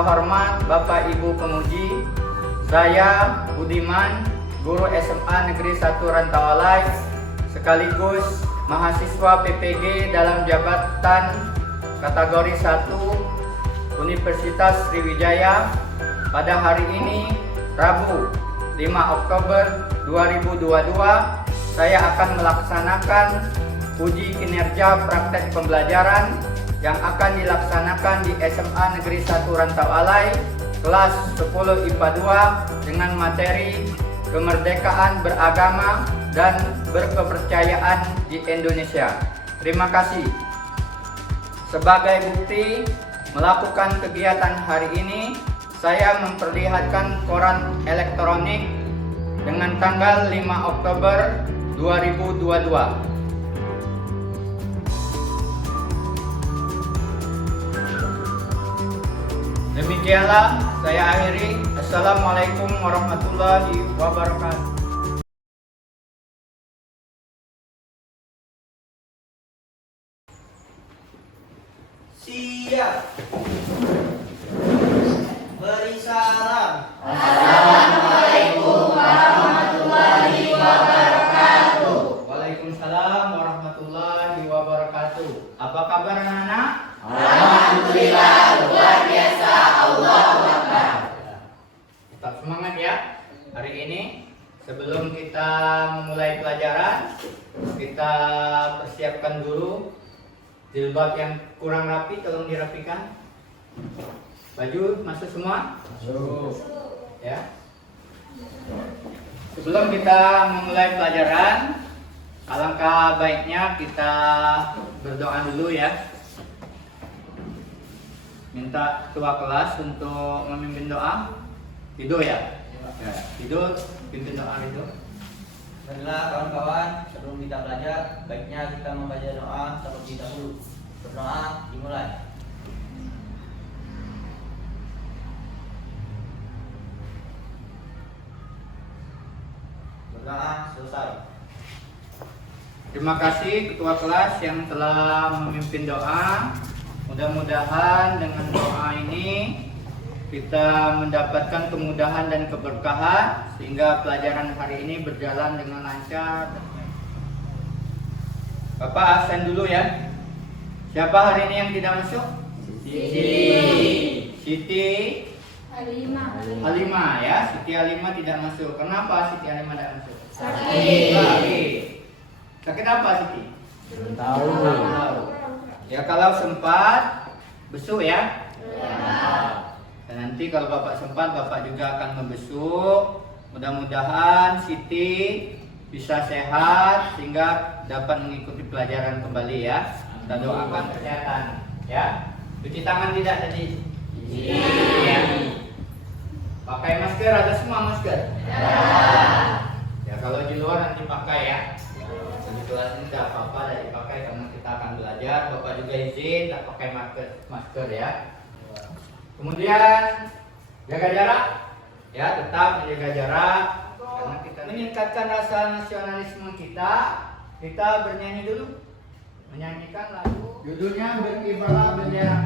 terhormat Bapak Ibu Penguji, saya Budiman, guru SMA Negeri 1 Rantaualai, sekaligus mahasiswa PPG dalam jabatan kategori 1 Universitas Sriwijaya. Pada hari ini, Rabu 5 Oktober 2022, saya akan melaksanakan uji kinerja praktek pembelajaran yang akan dilaksanakan di SMA Negeri 1 Rantaualai kelas 10 IPA 2 dengan materi kemerdekaan beragama dan berkepercayaan di Indonesia. Terima kasih. Sebagai bukti melakukan kegiatan hari ini, saya memperlihatkan koran elektronik dengan tanggal 5 Oktober 2022. Demikianlah saya akhiri. Assalamualaikum warahmatullahi wabarakatuh. Siap. Beri salam. Assalamualaikum warahmatullahi wabarakatuh. Waalaikumsalam warahmatullahi wabarakatuh. Apa kabar anak-anak? Alhamdulillah, luar biasa. Allahu Akbar. Tetap semangat ya. Hari ini sebelum kita memulai pelajaran, kita persiapkan dulu jilbab yang kurang rapi, tolong dirapikan. Baju masuk semua? Masuk. Ya. Sebelum kita memulai pelajaran, alangkah baiknya kita berdoa dulu ya. Minta ketua kelas untuk memimpin doa. Ridho ya? Ya, Ridho, pimpin doa Ridho. Baiklah kawan-kawan, sebelum kita belajar, baiknya kita membaca doa terlebih dahulu. Berdoa dimulai. Berdoa selesai. Terima kasih ketua kelas yang telah memimpin doa. Mudah-mudahan dengan doa ini kita mendapatkan kemudahan dan keberkahan sehingga pelajaran hari ini berjalan dengan lancar. Bapak absen dulu ya. Siapa hari ini yang tidak masuk? Siti Halimah ya. Siti Halimah tidak masuk. Kenapa Siti Halimah tidak masuk? Sakit apa Siti? Belum Tahu. Ya kalau sempat besuk ya. Dan nanti kalau Bapak sempat, Bapak juga akan membesuk. Mudah-mudahan Siti bisa sehat sehingga dapat mengikuti pelajaran kembali ya. Kita doakan kesehatan ya. Cuci tangan tidak tadi? Iya. Pakai masker, ada semua masker? Ya kalau di luar nanti pakai ya. Di kelas ini tidak apa-apa, tidak dipakai karena kita akan belajar. Bapak juga izin tak pakai masker ya. Kemudian jaga jarak ya, tetap menjaga jarak karena kita meningkatkan rasa nasionalisme kita. Kita bernyanyi dulu, menyanyikan lagu judulnya Berkibarlah Bendera.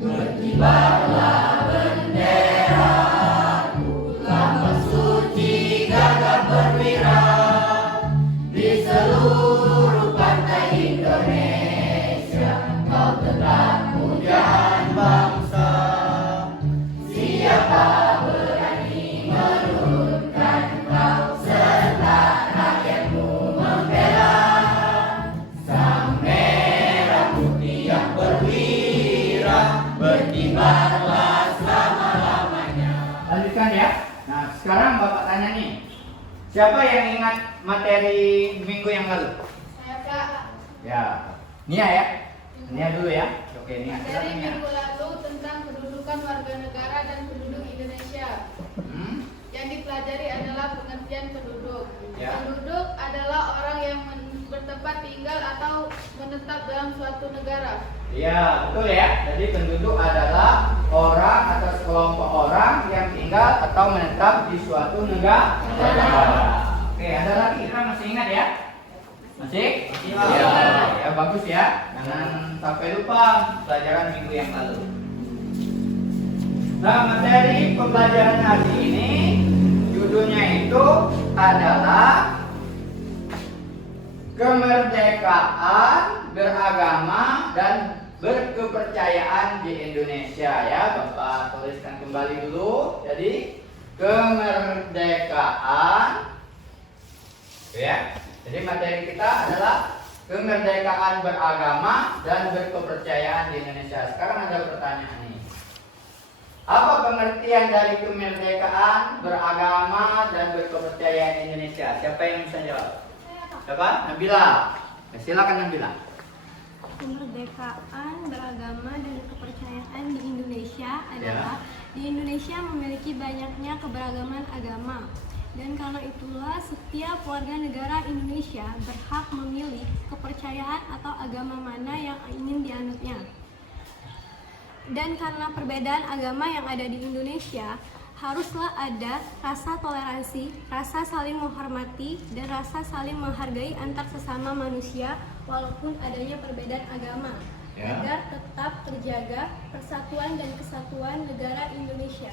Berkibarlah Lanjutkan ya. Nah sekarang Bapak tanya nih, siapa yang ingat materi minggu yang lalu? Saya Kak. Ya, Nia ya. Nia dulu ya. Oke, Nia. Materi Nia. minggu lalu tentang kedudukan warga negara dan penduduk Indonesia. Yang dipelajari adalah pengertian penduduk. Ya. Penduduk adalah orang yang bertempat tinggal atau menetap dalam suatu negara. Iya, betul ya. Jadi penduduk adalah orang atau sekelompok orang yang tinggal atau menetap di suatu negara. Oke, ada lagi. Kita masih ingat ya? Masih? Ya, ya bagus ya. Jangan sampai lupa pelajaran minggu yang lalu. Nah, materi pembelajaran hari ini judulnya itu adalah kemerdekaan beragama dan berkepercayaan di Indonesia ya. Bapak tuliskan kembali dulu. Jadi kemerdekaan ya. Jadi materi kita adalah kemerdekaan beragama dan berkepercayaan di Indonesia. Sekarang ada pertanyaan nih. Apa pengertian dari kemerdekaan beragama dan berkepercayaan di Indonesia? Siapa yang bisa jawab? Siapa? Nabila. Silakan Nabila. Kemerdekaan beragama dan kepercayaan di Indonesia adalah di Indonesia memiliki banyaknya keberagaman agama. Dan karena itulah setiap warga negara Indonesia berhak memilih kepercayaan atau agama mana yang ingin dianutnya. Dan karena perbedaan agama yang ada di Indonesia, haruslah ada rasa toleransi, rasa saling menghormati, dan rasa saling menghargai antar sesama manusia walaupun adanya perbedaan agama, agar tetap terjaga persatuan dan kesatuan negara Indonesia.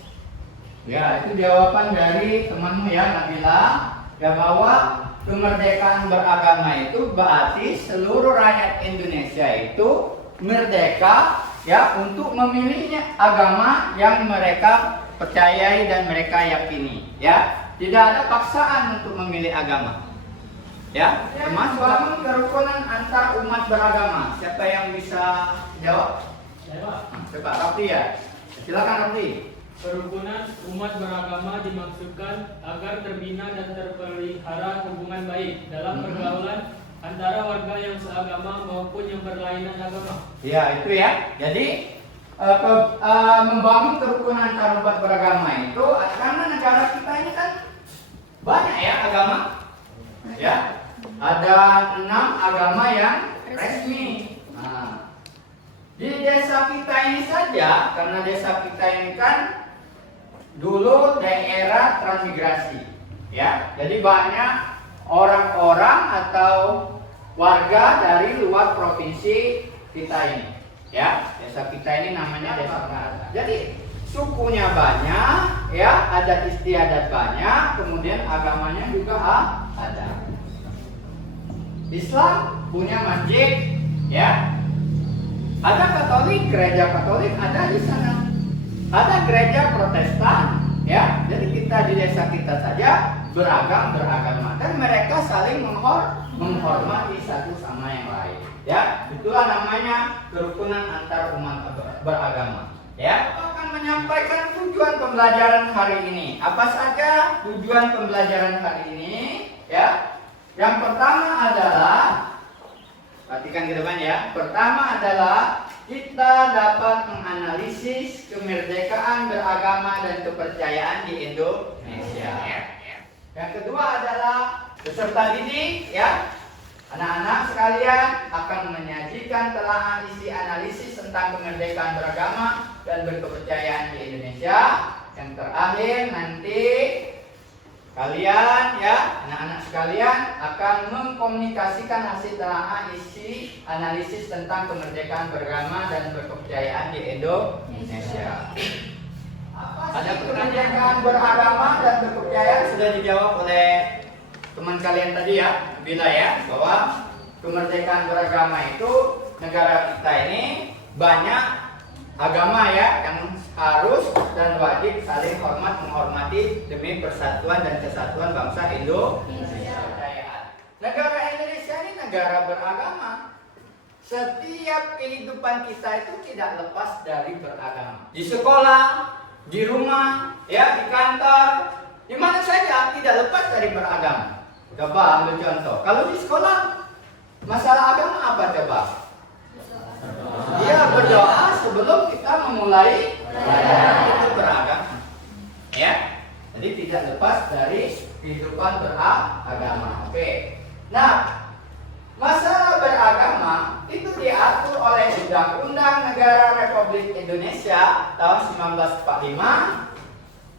Ya, itu jawaban dari temanmu ya Nabila. Ya, bahwa kemerdekaan beragama itu berarti seluruh rakyat Indonesia itu merdeka ya untuk memilihnya agama yang mereka percayai dan mereka yakini ya. Tidak ada paksaan untuk memilih agama. Ya, termasuk bangun kerukunan antar umat beragama. Siapa yang bisa jawab? Coba Rafli ya. Silakan Rafli. Kerukunan umat beragama dimaksudkan agar terbina dan terpelihara hubungan baik dalam pergaulan antara warga yang seagama maupun yang berlainan agama. Ya, itu ya. Jadi membangun kerukunan antar umat beragama itu karena negara kita ini kan banyak ya agama. Ya. Ada 6 agama yang resmi. Nah, di desa kita ini saja, karena desa kita ini kan dulu daerah transmigrasi, ya. Jadi banyak orang-orang atau warga dari luar provinsi kita ini, ya. Desa kita ini namanya desa Ngarasa. Jadi sukunya banyak, ya. Adat istiadat banyak, kemudian agamanya juga ada. Islam punya masjid, ya. Ada Katolik, gereja Katolik ada di sana. Ada gereja Protestan, ya. Jadi kita di desa kita saja beragama dan mereka saling menghormati satu sama yang lain. Ya, itulah namanya kerukunan antar umat beragama. Ya, akan menyampaikan tujuan pembelajaran hari ini. Apa saja tujuan pembelajaran hari ini? Ya. Yang pertama adalah, perhatikan ke depan ya. Pertama adalah kita dapat menganalisis kemerdekaan beragama dan kepercayaan di Indonesia. Yang kedua adalah peserta didik, ya. Anak-anak sekalian akan menyajikan telaah isi analisis tentang kemerdekaan beragama dan berkepercayaan di Indonesia. Yang terakhir nanti kalian ya, anak-anak sekalian akan mengkomunikasikan hasil telaah isi analisis tentang kemerdekaan beragama dan berkepercayaan di Indonesia. Ada kemerdekaan beragama dan berkepercayaan sudah dijawab oleh teman kalian tadi ya, Bila ya, bahwa kemerdekaan beragama itu negara kita ini banyak agama ya yang harus dan wajib saling hormat menghormati demi persatuan dan kesatuan bangsa Indonesia. Negara Indonesia ini negara beragama. Setiap kehidupan kita itu tidak lepas dari beragama. Di sekolah, di rumah, ya di kantor, di mana saja tidak lepas dari beragama. Coba ambil contoh. Kalau di sekolah, masalah agama apa coba? Iya, berdoa sebelum kita memulai itu beragama. Ya. Jadi tidak lepas dari kehidupan beragama. Oke. Nah, masalah beragama itu diatur oleh Undang-Undang Negara Republik Indonesia tahun 1945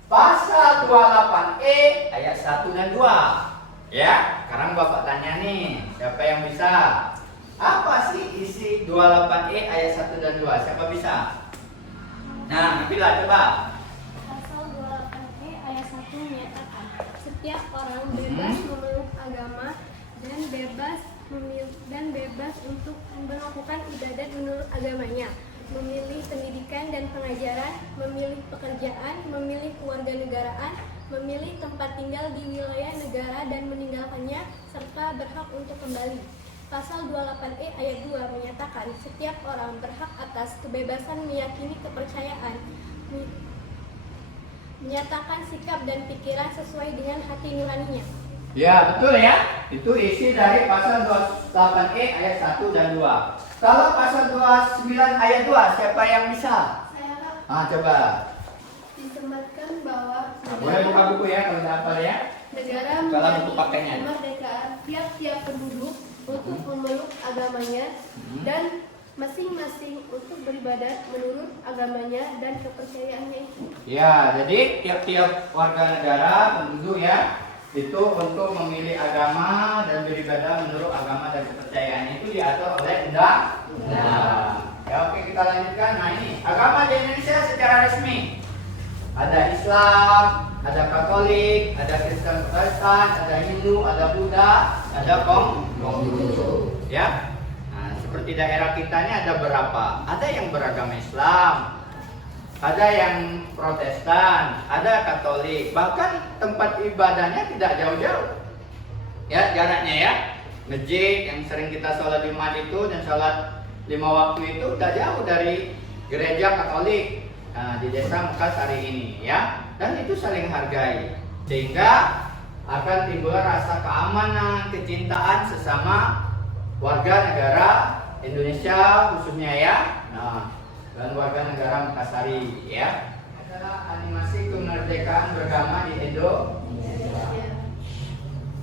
pasal 28E ayat 1 dan 2. Ya. Sekarang Bapak tanya nih, siapa yang bisa? Apa sih isi 28E ayat 1 dan 2? Siapa bisa? Nah, Nabila coba. Pasal 28E ayat 1 menyatakan setiap orang bebas memeluk agama dan bebas untuk melakukan ibadat menurut agamanya, memilih pendidikan dan pengajaran, memilih pekerjaan, memilih kewarganegaraan, memilih tempat tinggal di wilayah negara dan meninggalkannya, serta berhak untuk kembali. Pasal 28E ayat 2 menyatakan setiap orang berhak atas kebebasan meyakini kepercayaan, menyatakan sikap dan pikiran sesuai dengan hati nuraninya. Ya, betul ya. Itu isi dari pasal 28E ayat 1 dan 2. Kalau pasal 29 ayat 2, siapa yang bisa? Saya Coba. disematkan bahwa Boleh buka buku ya kalau tidak hafal ya. negara Kalau menjadi buku pakainya. kemerdekaan tiap-tiap penduduk untuk memeluk agamanya dan masing-masing untuk beribadat menurut agamanya dan kepercayaannya itu. Ya, jadi tiap-tiap warga negara penduduk ya itu untuk memilih agama dan beribadah menurut agama dan kepercayaan itu diatur oleh undang-undang. Ya, oke kita lanjutkan. Nah ini agama di Indonesia secara resmi ada Islam, ada Katolik, ada Kristen Protestan, ada Hindu, ada Buddha, ada Konghucu. Ya, nah, seperti daerah kita ini ada berapa? Ada yang beragama Islam, ada yang Protestan, ada Katolik, bahkan tempat ibadahnya tidak jauh-jauh. Ya, jaraknya ya. Masjid yang sering kita sholat Jumat itu dan sholat 5 waktu itu udah jauh dari gereja Katolik di desa Mekarsari ini ya. Dan itu saling hargai. Sehingga akan timbul rasa keamanan, kecintaan sesama warga negara Indonesia khususnya ya. Nah, dan warga negara Mekarsari ya. Adalah animasi kemerdekaan beragama di Indonesia.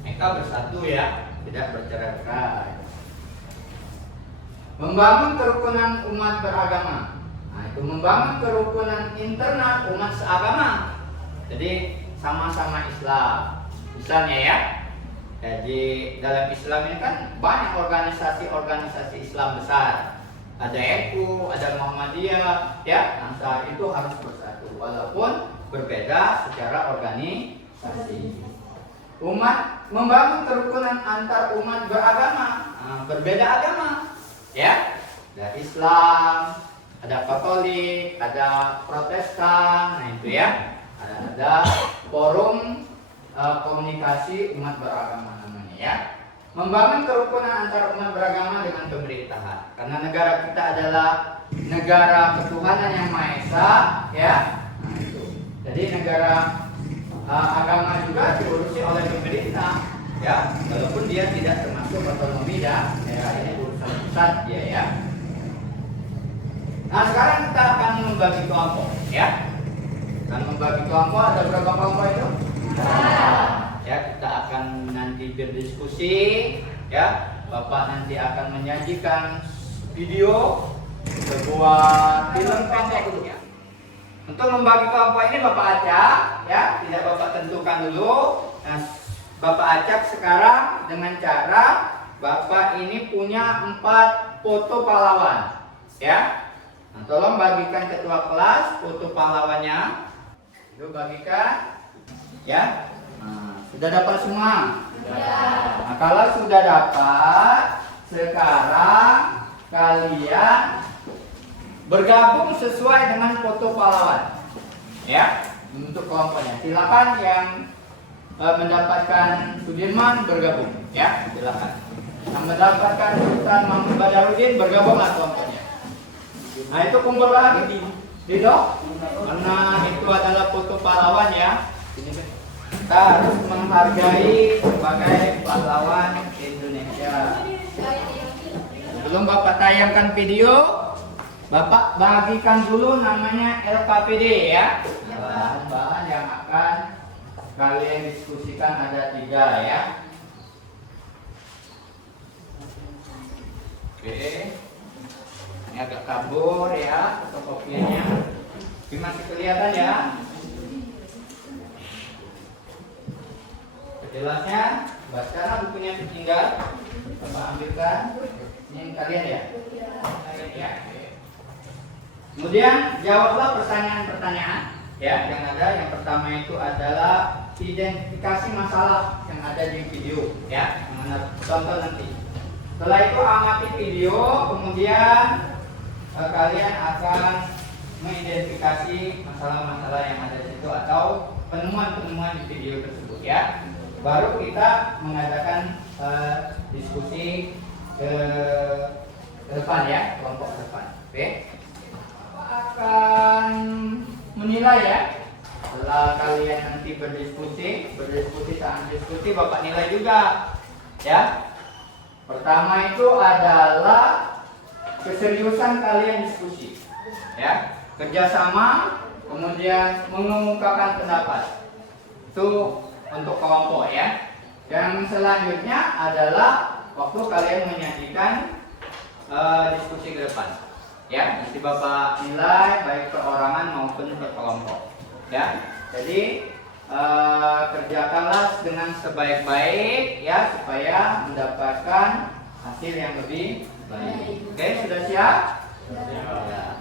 Mereka bersatu ya, tidak bercerai-berai. Membangun kerukunan umat beragama. Nah, itu membangun kerukunan internal umat seagama. Jadi sama-sama Islam. Misalnya ya, jadi dalam Islam ini kan banyak organisasi-organisasi Islam besar. Ada NU, ada Muhammadiyah, ya. Nah, itu harus bersatu walaupun berbeda secara organisasi. Umat membangun kerukunan antar umat beragama, berbeda agama, ya. Ada Islam, ada Katolik, ada Protestan, nah itu ya. Ada forum komunikasi umat beragama namanya ya. Membangun kerukunan antar umat beragama dengan pemerintahan. Karena negara kita adalah negara ketuhanan yang Maha Esa, ya. Nah, itu. Jadi negara agama juga diurusi oleh pemerintah, ya. Walaupun dia tidak termasuk otonomi ya, ini urusan pusat dia ya. Nah, sekarang kita akan membagi kelompok, ya. Akan membagi kelompok, ada berapa kelompok itu? Ya, kita akan nanti berdiskusi ya. Bapak nanti akan menyajikan video sebuah film pendek ya. Untuk membagi kelompok ini Bapak acak ya, tidak Bapak tentukan dulu. Nah, Bapak acak sekarang dengan cara Bapak ini punya 4 foto pahlawan ya. Nah, tolong bagikan ketua kelas foto pahlawannya. Itu bagikan ya. Sudah dapat semua? Ya. Nah, kalau sudah dapat, sekarang kalian bergabung sesuai dengan foto pahlawan. Ya, untuk kelompoknya. Silakan yang mendapatkan Sudirman bergabung, ya, silakan. Yang mendapatkan Sultan Mahmud Badarudin bergabunglah kelompoknya. Nah, itu kumpul lagi di dok, karena itu adalah foto pahlawan ya. Kita harus menghargai sebagai pahlawan Indonesia. Sebelum Bapak tayangkan video, Bapak bagikan dulu namanya LKPD ya. Bahan-bahan yang akan kalian diskusikan ada 3 ya. Oke. Ini agak kabur ya fotokopiannya. Ini masih kelihatan ya. Jelasnya Baskara bukunya tertinggal. Bapak ambilkan. Ini kalian ya. Ya. Kemudian jawablah pertanyaan-pertanyaan ya yang ada. Yang pertama itu adalah identifikasi masalah yang ada di video ya. Yang Anda tonton nanti. Setelah itu amati video, kemudian kalian akan mengidentifikasi masalah-masalah yang ada di situ atau penemuan-penemuan di video tersebut ya. Baru kita mengadakan diskusi ke depan ya, kelompok ke depan. Oke. Akan menilai ya. Setelah kalian nanti berdiskusi saat diskusi Bapak nilai juga ya. Pertama itu adalah keseriusan kalian diskusi ya, kerjasama, kemudian mengungkapkan pendapat. Itu untuk kelompok ya. Yang selanjutnya adalah waktu kalian menyajikan diskusi ke depan ya. Nanti Bapak nilai baik perorangan maupun per kelompok ya. Jadi kerjakanlah dengan sebaik-baik ya supaya mendapatkan hasil yang lebih baik. Oke, sudah siap? Ya.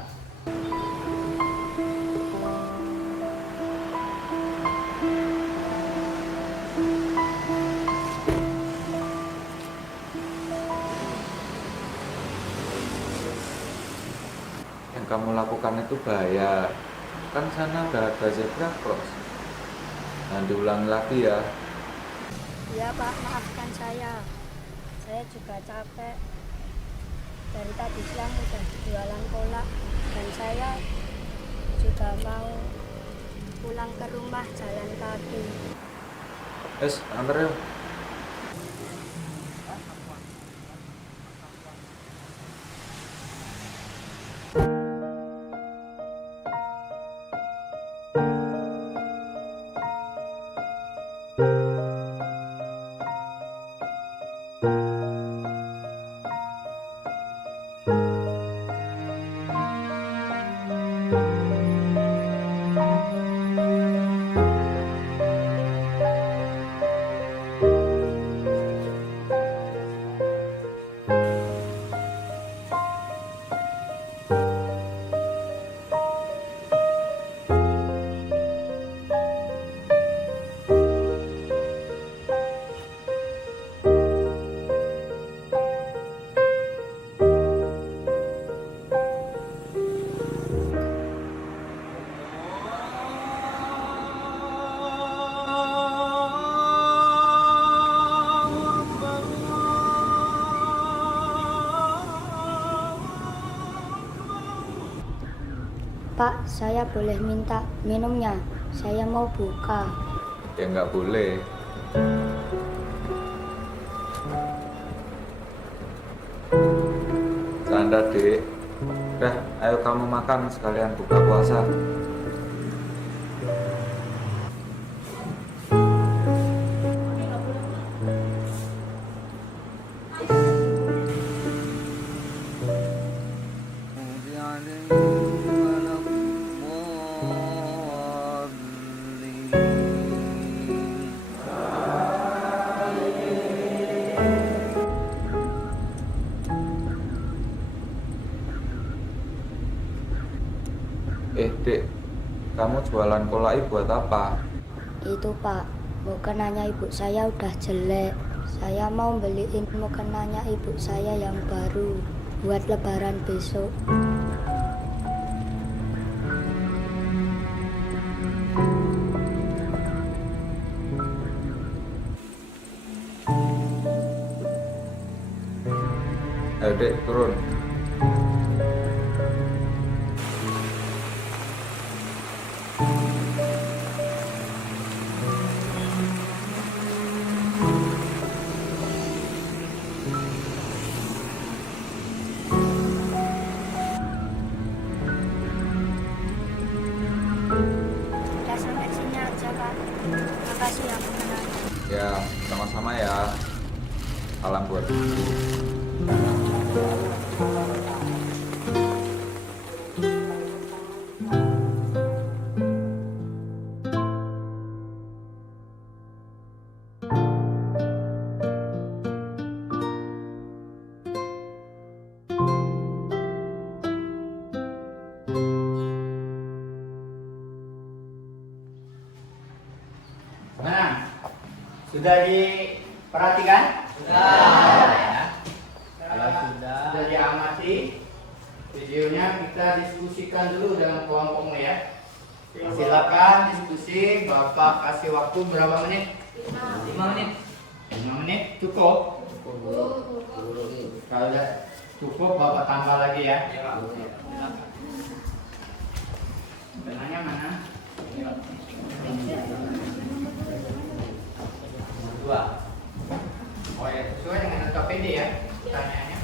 Yang kamu lakukan itu bahaya. Kan sana udah ada zebra cross. Jangan diulangi lagi ya. Iya Pak, maafkan saya. Saya juga capek. Dari tadi siang udah jualan kolak dan saya juga mau pulang ke rumah jalan kaki. Antar yuk. Pak, saya boleh minta minumnya? Saya mau buka. Ya nggak boleh. Canda dek. Udah, ayo kamu makan sekalian buka puasa. Dek, kamu jualan kolak buat apa? Itu Pak, mukenanya ibu saya udah jelek. Saya mau beliin mukenanya ibu saya yang baru buat lebaran besok. Ayo dek, turun. Udah sampai sini aja Pak. Makasih ya mukenanya. Ya, sama-sama ya. Salam buat ibu. Sudah diperhatikan? Sudah. Ya. Kalau sudah diamati videonya, kita diskusikan dulu dengan kelompokmu ya. Silakan diskusi. Bapak kasih waktu berapa menit? 5 menit. 5 menit cukup? Kalau udah cukup Bapak tambah lagi ya. Benarnya mana? 2. Oh ya, sesuai dengan NKPD ya pertanyaannya.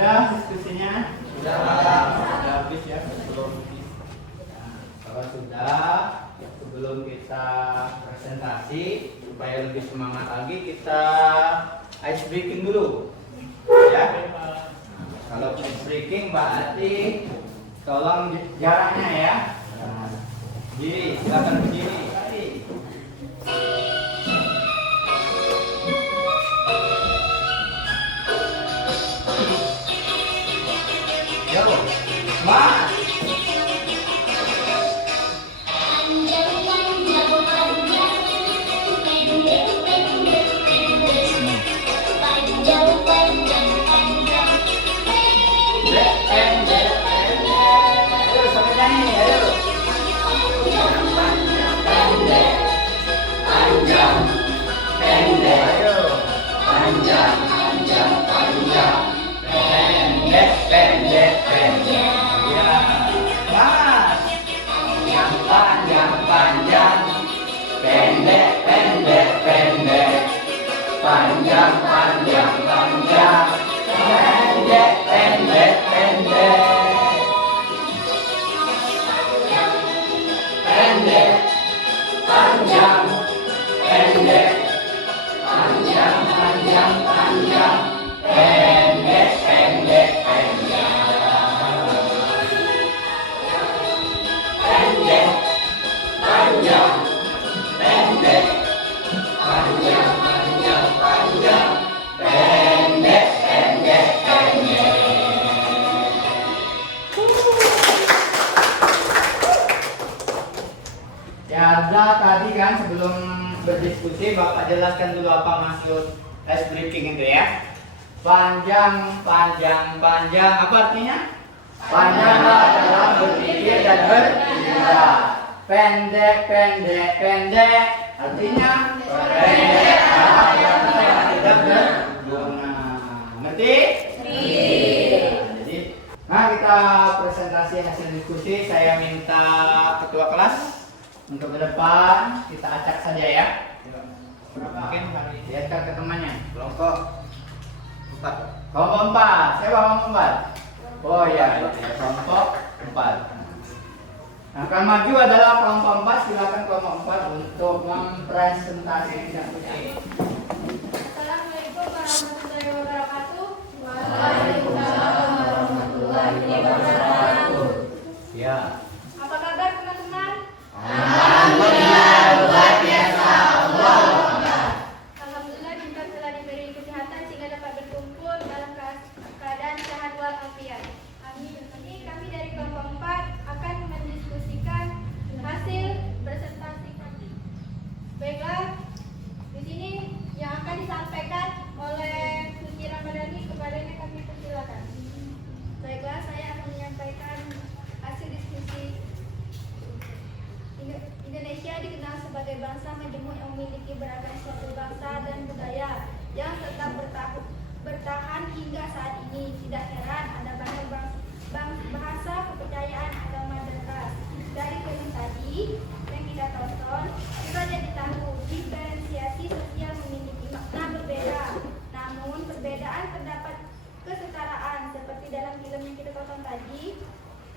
Sudah diskusinya? Sudah. Sudah habis ya sebelum kalau sudah, sebelum kita presentasi supaya lebih semangat lagi, kita ice breaking dulu ya. Kalau ice breaking berarti tolong jaraknya ya. Berdiri, silakan berdiri. Ya, Bu. Mas. Ayo, sampai nyanyi, ayo. Ayo. Pendek. Ya. Mas. Panjang. Pendek. Panjang. Pendek. Ya, tadi kan sebelum berdiskusi Bapak jelaskan dulu apa maksud ice breaking itu ya. Panjang. Apa artinya? Panjang adalah berpikir dan bertindak. Pendek. Artinya pendek adalah tidak berguna. Ngerti? Jadi, kita presentasi hasil diskusi. Saya minta ketua kelas untuk ke depan kita acak saja ya. Mungkin lihatkan ke temannya. Kelompok 4. Kelompok 4. Saya kelompok 4. Oh iya, kelompok 4. Nah, akan maju adalah kelompok 4. Silakan kelompok 4 untuk mempresentasikan. Assalamualaikum warahmatullahi wabarakatuh. Waalaikumsalam warahmatullahi wabarakatuh. Ya. Apa kabar teman-teman? Alhamdulillah luar biasa. Allahu Akbar. Alhamdulillah kita telah diberi kesehatan sehingga dapat berkumpul dalam keadaan sehat walafiat. Amin. Ini kami dari kelompok 4 akan mendiskusikan hasil presentasi kami. Baiklah, di sini yang akan disampaikan oleh Suci Ramadhani, kepadanya kami persilakan. Baiklah, saya akan menyampaikan hasil diskusi. Indonesia dikenal sebagai bangsa majemuk yang memiliki beragam suatu bangsa dan budaya yang tetap bertahan hingga saat ini. Tidak heran ada banyak bahasa, kepercayaan, agama, dan ras. Dari film tadi yang kita tonton, kita jadi tahu diferensiasi sosial memiliki makna berbeda. Namun perbedaan terdapat kesetaraan seperti dalam film yang kita tonton tadi,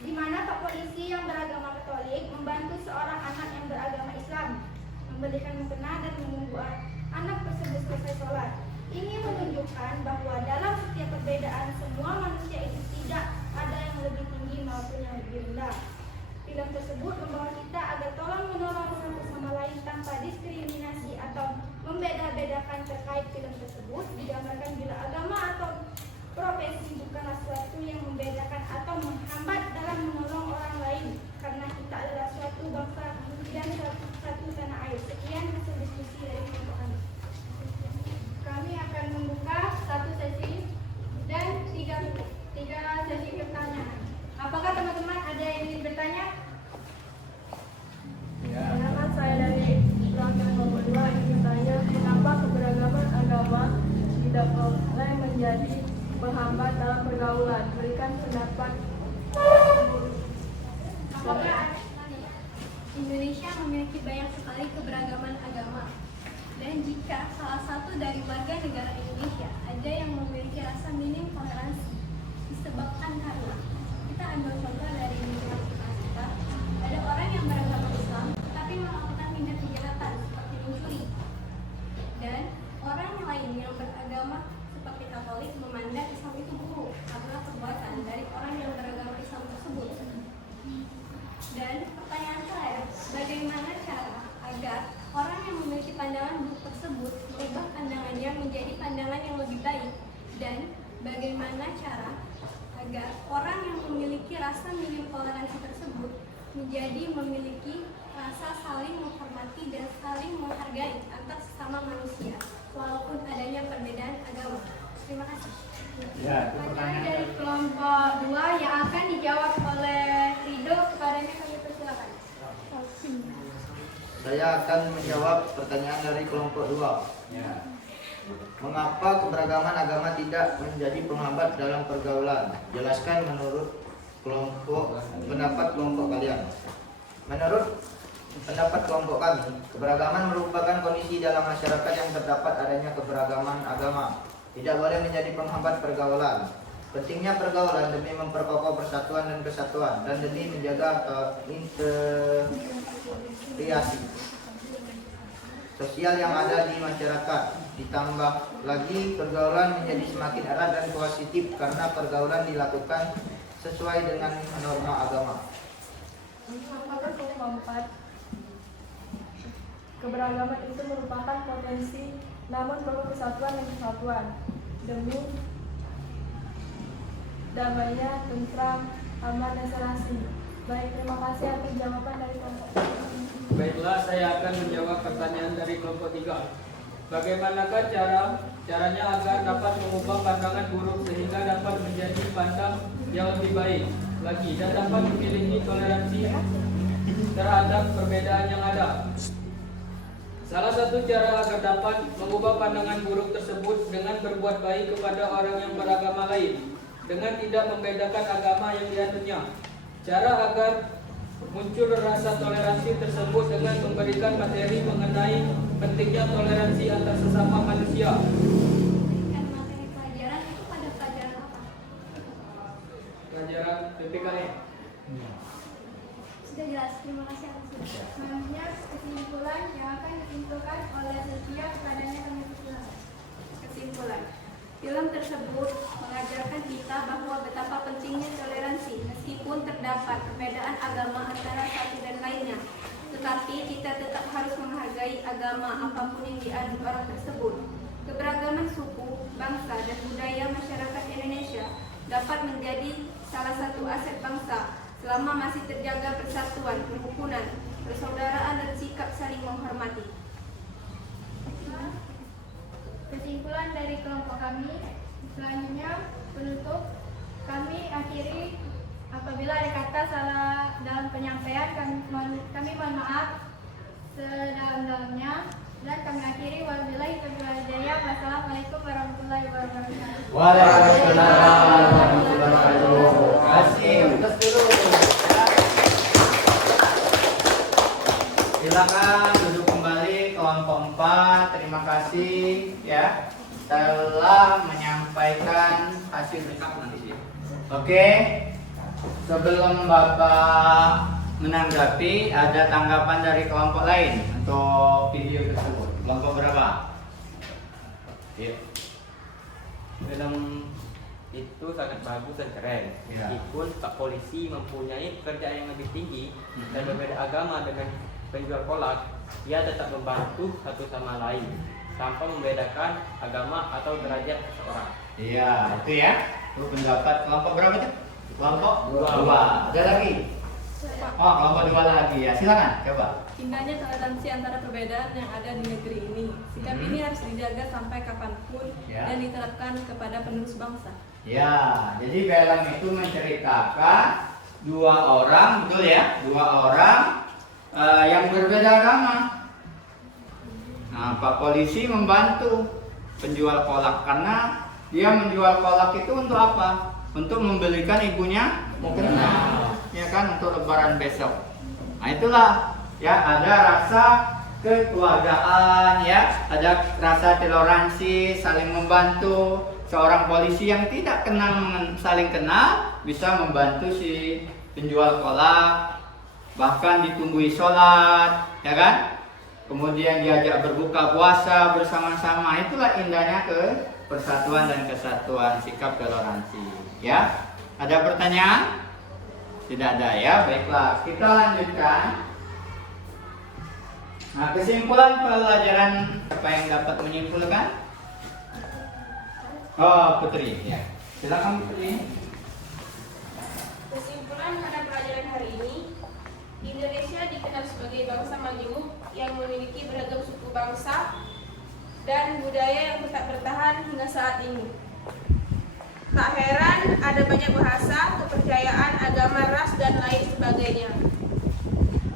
di mana Pak Polisi yang beragama Katolik membantu seorang anak yang beragama Islam memberikan mukena dan menunggu anak tersebut selesai sholat. Ini menunjukkan bahwa dalam setiap perbedaan semua manusia itu tidak ada yang lebih tinggi maupun yang lebih rendah. Film tersebut membawa kita agar tolong menolong satu sama lain tanpa diskriminasi atau membeda-bedakan terkait film tersebut. Digambarkan bila agama atau profesi bukanlah sesuatu yang membedakan atau menghambat dalam menolong orang lain, karena kita adalah suatu bangsa dan satu tanah air. Sekian hasil diskusi dari kelompok kami. Kami akan membuka satu sesi dan tiga sesi pertanyaan. Apakah teman-teman ada yang ingin bertanya? Perkenalkan, saya dari kelompok nomor 2 ingin bertanya, kenapa keberagaman agama tidak boleh menjadi penghambat dalam pergaulan? Berikan pendapat. Apakah Indonesia memiliki banyak sekali keberagaman agama. Dan jika salah satu dari warga negara Indonesia ada yang memiliki rasa minim toleransi disebabkan karena kita ambil contoh dari universitas kita, ada orang yang beragama Islam tapi melakukan tindak kejahatan seperti mencuri, dan orang lain yang beragama seperti Katolik memandang Islam itu buruk karena perbuatan dari orang yang beragama Islam tersebut. Dan pertanyaan saya, bagaimana cara agar orang yang memiliki pandangan buruk tersebut merubah pandangannya menjadi pandangan yang lebih baik? Dan bagaimana cara agar orang yang memiliki rasa minim toleransi tersebut menjadi memiliki rasa saling menghormati dan saling menghargai antar sesama manusia walaupun adanya perbedaan agama? Terima kasih. Ya, itu Pertanyaan pertanyaan dari kelompok 2 yang akan dijawab oleh Rido, kepadanya kami persilakan. Saya akan menjawab pertanyaan dari kelompok 2. Ya. Mengapa keberagaman agama tidak menjadi penghambat dalam pergaulan? Jelaskan menurut pendapat kelompok kalian. Menurut pendapat kelompok kami, keberagaman merupakan kondisi dalam masyarakat yang terdapat adanya keberagaman agama. Tidak boleh menjadi penghambat pergaulan. Pentingnya pergaulan demi memperkokoh persatuan dan kesatuan dan demi menjaga integrasi sosial yang ada di masyarakat. Ditambah lagi pergaulan menjadi semakin erat dan positif karena pergaulan dilakukan sesuai dengan norma agama. Apakah keempat, keberagaman itu merupakan potensi namun perlu kesatuan dan kesatuan demi damainya, tentram, aman, dan serasi. Baik, terima kasih atas jawaban dari kelompok. Baiklah, saya akan menjawab pertanyaan dari kelompok 3. Bagaimanakah caranya agar dapat mengubah pandangan buruk sehingga dapat menjadi pandang yang lebih baik lagi dan dapat memiliki toleransi terhadap perbedaan yang ada? Salah satu cara agar dapat mengubah pandangan buruk tersebut dengan berbuat baik kepada orang yang beragama lain dengan tidak membedakan agama yang dianutnya. Cara agar muncul rasa toleransi tersebut dengan memberikan materi mengenai pentingnya toleransi antar sesama manusia. Berikan materi pelajaran itu pada pelajaran apa? Pelajaran PPKN. Sudah jelas, terima kasih atas itu. Selanjutnya kesimpulan yang akan disimpulkan oleh Sofia, kepadanya kami persilakan. Kesimpulan, film tersebut mengajarkan kita bahwa betapa pentingnya toleransi meskipun terdapat perbedaan agama antara satu dan lainnya. Tetapi kita tetap harus menghargai agama apapun yang dianut orang tersebut. Keberagaman suku, bangsa, dan budaya masyarakat Indonesia dapat menjadi salah satu aset bangsa selama masih terjaga persatuan, kerukunan, persaudaraan, dan sikap saling menghormati. Kesimpulan dari kelompok kami, selanjutnya penutup, kami akhiri apabila ada kata salah dalam penyampaian, kami mohon maaf sedalam-dalamnya, dan kami akhiri wabillahi taufiq wal hidayah. Wassalamualaikum warahmatullahi wabarakatuh. Waalaikumsalam warahmatullahi wabarakatuh. Kasih, utas dulu. Silakan duduk kembali kelompok 4. Terima kasih ya telah menyampaikan hasil rekap nanti. Oke. Sebelum Bapak menanggapi, ada tanggapan dari kelompok lain. untuk video tersebut? Kelompok berapa? Iya. Film itu sangat bagus dan keren. Ya. Meskipun Pak Polisi mempunyai pekerjaan yang lebih tinggi dan berbeda agama dengan penjual kolak, ia tetap membantu satu sama lain tanpa membedakan agama atau derajat seseorang. Iya, itu ya. Itu pendapat kelompok berapa tuh? Kelompok Dua. Ada lagi? Oh, kelompok 2 lagi ya. Silakan, coba. Indahnya toleransi antara perbedaan yang ada di negeri ini. Sikap ini harus dijaga sampai kapanpun Ya. dan diterapkan kepada penerus bangsa. Ya, jadi film itu menceritakan 2 orang, betul ya? 2 orang yang berbeda agama. Nah, Pak Polisi membantu penjual kolak karena dia menjual kolak itu untuk apa? Untuk membelikan ibunya mukena, ya kan, untuk lebaran besok. Nah, itulah ya, ada rasa kekeluargaan ya, ada rasa toleransi, saling membantu. Seorang polisi yang tidak saling kenal bisa membantu si penjual kolak, bahkan ditunggui sholat, ya kan? Kemudian diajak berbuka puasa bersama-sama. Itulah indahnya persatuan dan kesatuan, sikap toleransi. Ya, ada pertanyaan? Tidak ada ya. Baiklah, kita lanjutkan. Nah, kesimpulan pelajaran apa yang dapat menyimpulkan? Oh, Putri, ya. Silakan Putri. Kesimpulan pada pelajaran hari ini, Indonesia dikenal sebagai bangsa majemuk yang memiliki beragam suku bangsa dan budaya yang tetap bertahan hingga saat ini. Tak heran ada banyak bahasa, kepercayaan, agama, ras, dan lain sebagainya.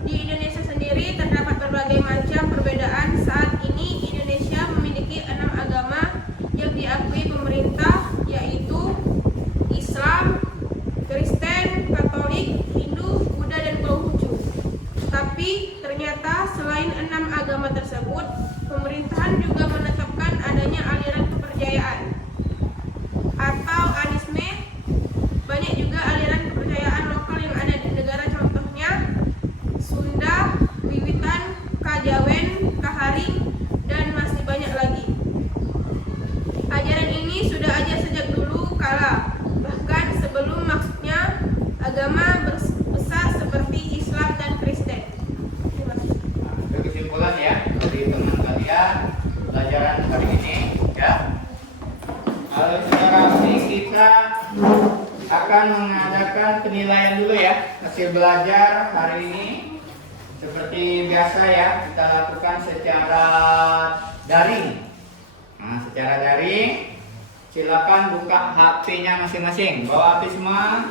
Di Indonesia sendiri terdapat berbagai macam perbedaan. Saat ini Indonesia memiliki 6 agama yang diakui pemerintah, yaitu Islam, Kristen, Katolik, Hindu, Buddha, dan Konghucu. Tapi ternyata selain 6 agama tersebut, pemerintahan juga menetapkan adanya aliran kepercayaan atau anisme. Banyak juga aliran kepercayaan lokal yang ada di negara, contohnya Sunda, Wiwitan, Kajawen, Kaharing, dan masih banyak lagi. Ajaran ini sudah ada sejak dulu kala, bahkan sebelum maksudnya agama besar seperti Islam dan Kristen. Terima kasih. Itu kesimpulan ya dari teman kalian pelajaran hari ini ya. Kalau sekarang ini kita akan mengadakan penilaian dulu ya hasil belajar hari ini. Seperti biasa ya, kita lakukan secara daring. Nah, secara daring, silakan buka HP-nya masing-masing. Bawa HP semua?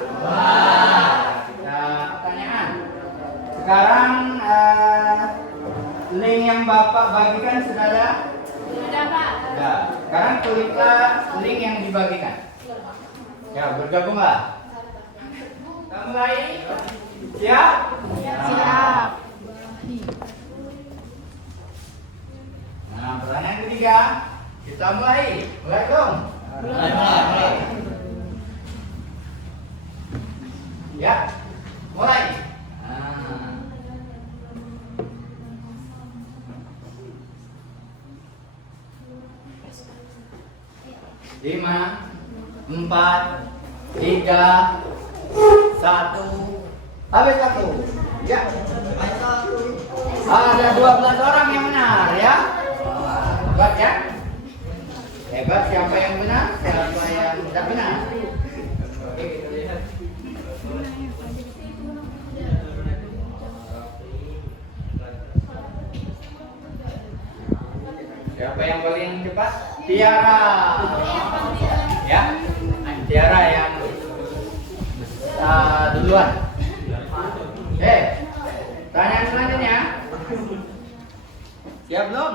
Kita pertanyaan. Sekarang link yang Bapak bagikan sudah ada? Sudah, Pak. Sudah. Sekarang kliklah link yang dibagikan. Ya, bergabunglah. Kita mulai. Siap? Siap. Nah, pertanyaan ketiga. Kita mulai. Mulai dong. Mulai. Ya. Mulai. Nah. 5, 4, 3, 1. Habis satu. Ya. Ada 12 orang yang benar ya. Hebat ya. Hebat, siapa yang benar, siapa yang tidak benar. Siapa yang paling cepat? Tiara. Ya, Tiara yang duluan. Pertanyaan selanjutnya. Siap belum?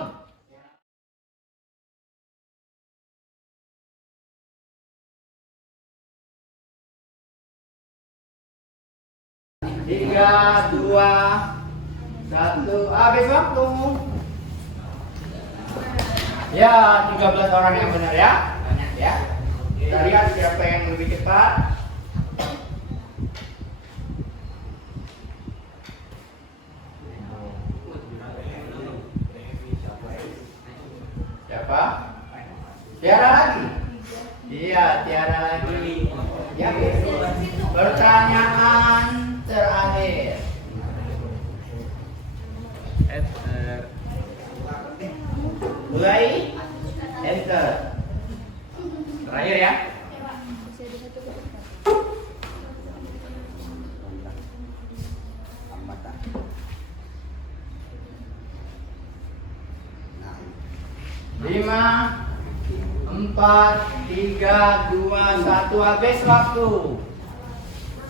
Tiga, 2, 1, habis waktu. Ya, 13 orang yang benar ya. Banyak ya. Kita lihat siapa yang lebih cepat. pertanyaan terakhir. Mulai. Enter. Terakhir ya. Lima, 4, 3, 2, 1, habis waktu.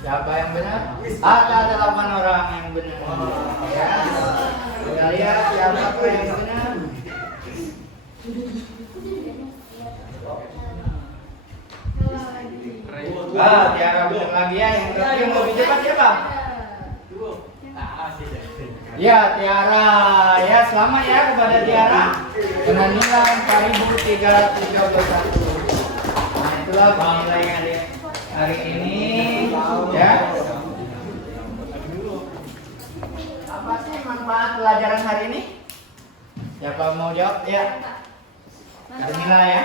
Siapa yang benar? Ada 8 orang yang benar. Ya. Kita lihat siapa yang benar. Tiara benar lagi ya. Yang lebih cepat siapa? Ya, Tiara. Ya, selamat ya kepada Tiara dengan nilai 4.331. Nah, itulah penilaian hari ini. Ya. Apa sih manfaat pelajaran hari ini? Siapa mau jawab? Ya. Nilai ya.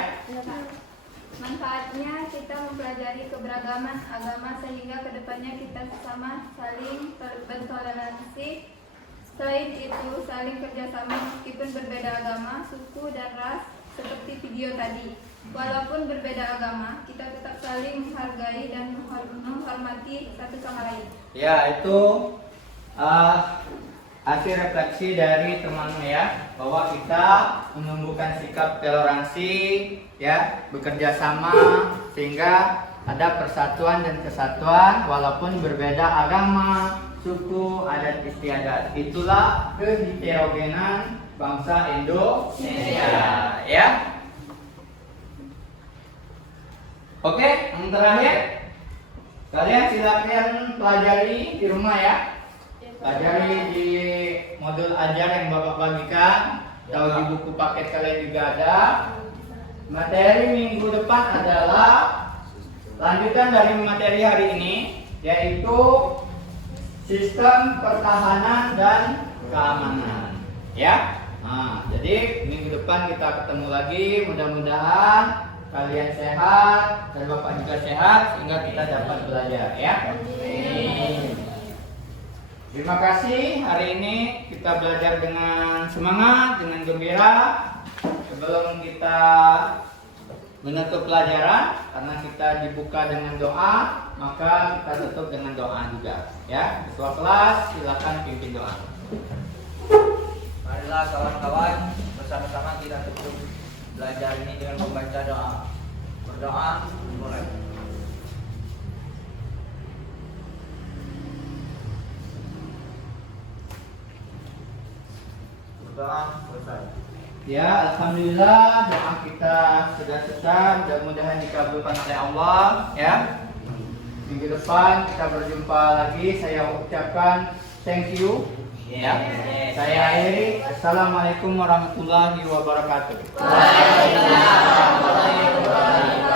Manfaatnya kita mempelajari keberagaman agama sehingga kedepannya kita sesama saling bertoleransi. Selain itu saling kerjasama meskipun berbeda agama, suku dan ras seperti video tadi. Walaupun berbeda agama, kita tetap saling menghargai dan menghormati satu sama lain. Ya, itu hasil refleksi dari teman ya, bahwa kita menumbuhkan sikap toleransi ya, bekerja sama sehingga ada persatuan dan kesatuan walaupun berbeda agama, suku, adat istiadat. Itulah keheterogenan bangsa Indonesia ya. Oke, yang terakhir kalian silakan pelajari di rumah ya. Pelajari di modul ajar yang Bapak bagikan, atau di buku paket kalian juga ada. Materi minggu depan adalah lanjutan dari materi hari ini, yaitu sistem pertahanan dan keamanan. Ya. Nah, jadi minggu depan kita ketemu lagi. Mudah-mudahan kalian sehat dan Bapak juga sehat sehingga kita dapat belajar ya. Terima kasih, hari ini kita belajar dengan semangat, dengan gembira. Sebelum kita menutup pelajaran, karena kita dibuka dengan doa, maka kita tutup dengan doa juga ya. Ketua kelas silakan pimpin doa. Marilah kawan-kawan, bersama-sama kita tutup belajar ini dengan membaca doa. Berdoa, mulai. Berdoa, selesai. Ya, alhamdulillah doa kita sudah selesai. Mudah-mudahan dikabulkan oleh Allah ya. Minggu depan kita berjumpa lagi. Saya ucapkan thank you ya. Saya akhiri. Assalamualaikum warahmatullahi wabarakatuh. Waalaikumsalam warahmatullahi wabarakatuh.